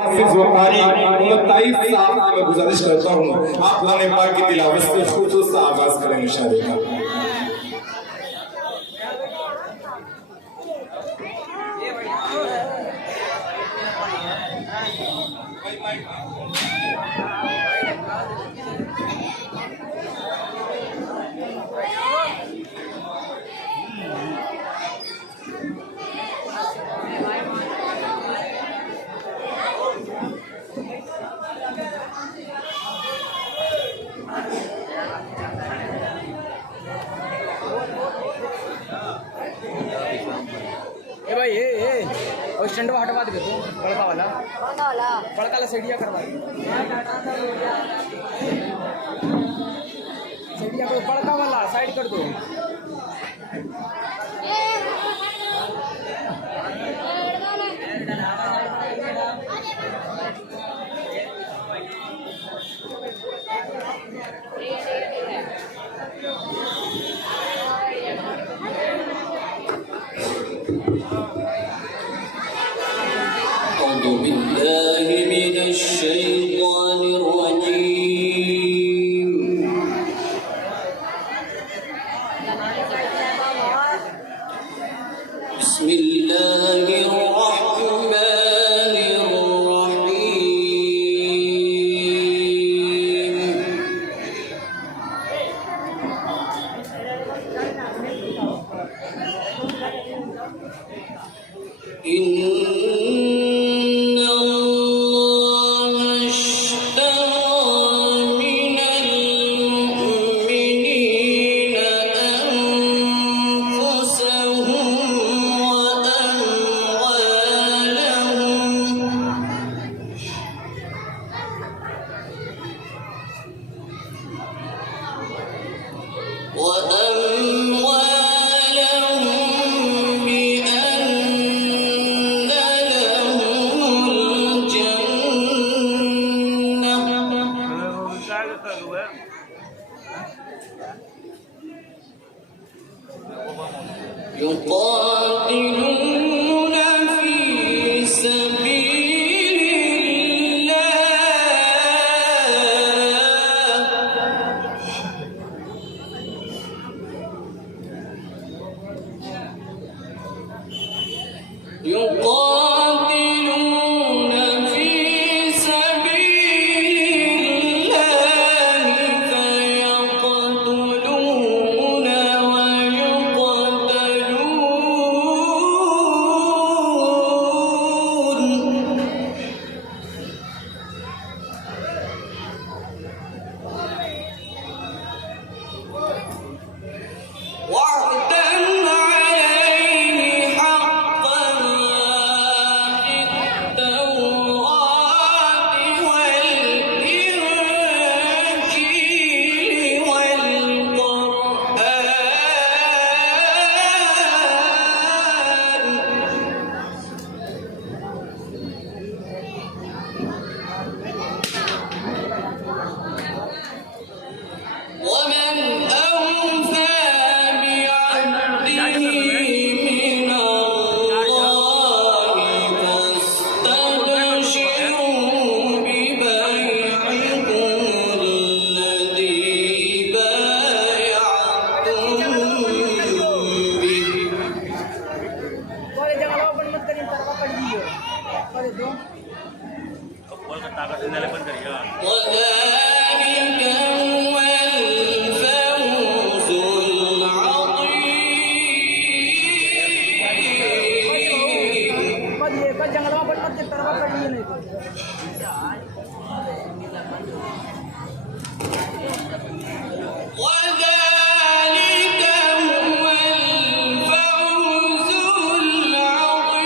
हाफिज व कारी मुत्ताइफ साहब से मैं गुजारिश करता हूँ आप कुरान पाक की तिलावत से खुशूस से आगाज करें इंशाअल्लाह। ए भाई और स्टैंड हटवा दे तू बड़का वाला बड़का वाला सीढ़िया करवा सीढ़िया को बड़का वाला साइड कर दो। أعوذ بالله من الشيطان الرجيم بسم الله الرحمن الرحيم إن الله اشترى من المؤمنين أنفسهم وأموالهم بأن لهم الجنة يقاتلون في سبيل يقاتلون في سبيل الله فيقتلون ويقتلون وعدا عليه حقا في التوراة والإنجيل والقرآن ومن أوفى بعهده من الله فاستبشروا ببيعكم الذي بايعتم به बोले जगह ओपन मत करिए तरवा पड़ दियो बोले दो وذلك هو الفوز العظيم बोले का जंगल ओपन मत तरवा पड़ दियो नहीं وذلك هو الفوز العظيم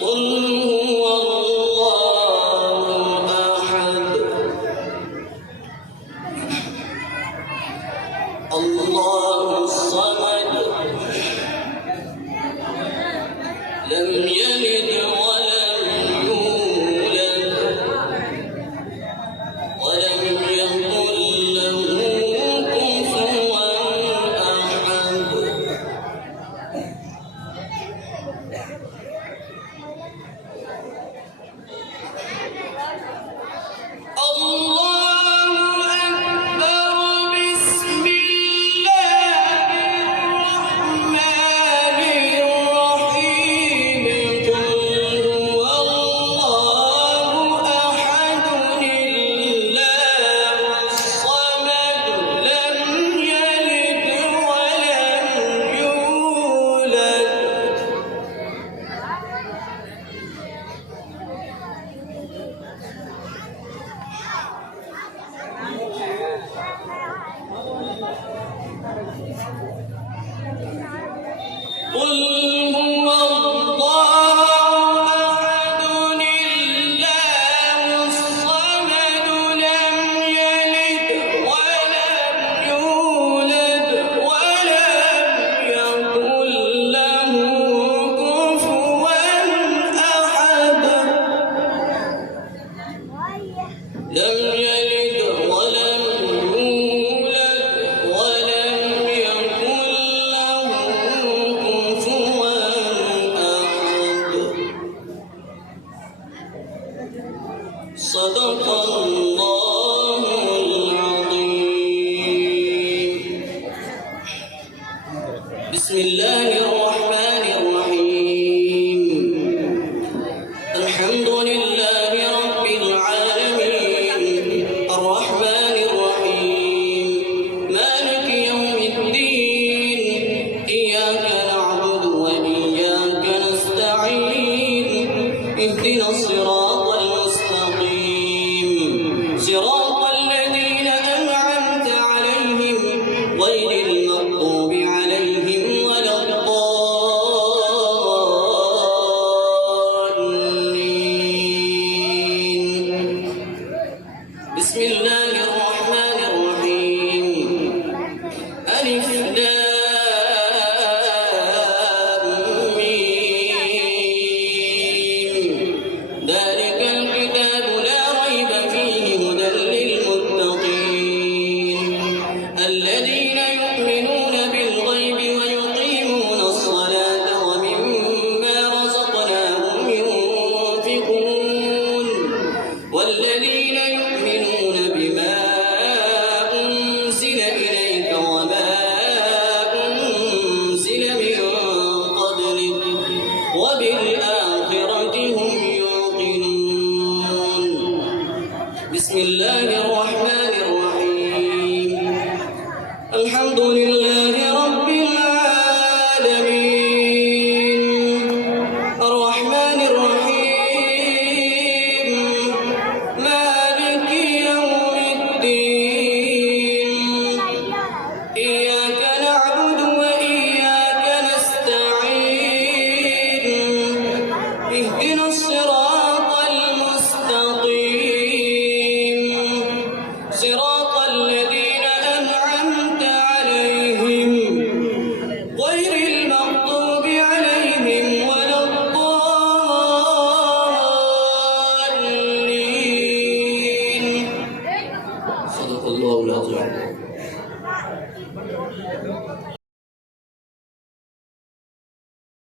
قل هو الله أحد الله الصمد لم يلد ولم يولد ولم يكن له كفوا أحد الله أكبر بسم الله الرحمن الرحيم قل هو الله أحد الله الصمد لم يلد ولم يولد قل هو الله أحد الله الصمد لم يلد ولم يولد ولم يكن له كفوا أحد لم يلد ولم يولد ولم يكن له كفوا أحد صدق الله العظيم بسم الله الرحمن الرحيم الحمد لله رب العالمين الرحمن الرحيم مالك يوم الدين إياك نعبد وإياك نستعين اهدنا الصراط المستقيم صراط الذين أنعمت عليهم غير المغضوب عليهم ولا الضالين بسم الله الرحمن الرحيم ألف لام ميم ذلك الكتاب لا ريب فيه هدى للمتقين الذين يؤمنون بالغيب ويقيمون الصلاة ومما رزقناهم ينفقون والذين يؤمنون بما أنزل إليك وما أنزل من قبلك وبالآخرة هم يوقنون بسم الله الرحمن الرحيم الحمد لله رب العالمين الرحمن الرحيم مالك يوم الدين إياك نعبد وإياك نستعين اهدنا الصراط المستقيم صراط الذين أنعمت عليهم غير المغضوب عليهم ولا الضالين صدق الله العظيم